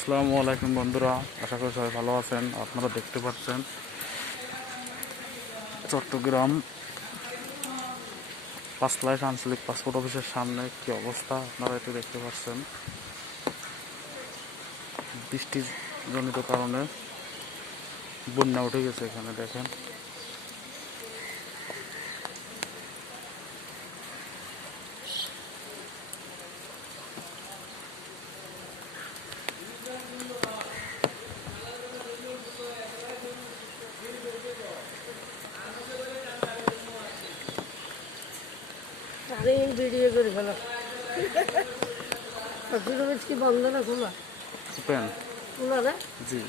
আসসালামু আলাইকুম বন্ধুরা, আশা করি সবাই ভালো আছেন। আপনারা দেখতে পাচ্ছেন চট্টগ্রাম পাঁচলাইশ আঞ্চলিক পাসপোর্ট অফিসের সামনে কি অবস্থা আপনারা এতে দেখতে পাচ্ছেন। বৃষ্টিজনিত কারণে বন্যা উঠে গেছে। এখানে দেখেন আরে ভিডিও করে ফেলো। কি বন্ধ না খোলা? ওপেন খোলা না? জি।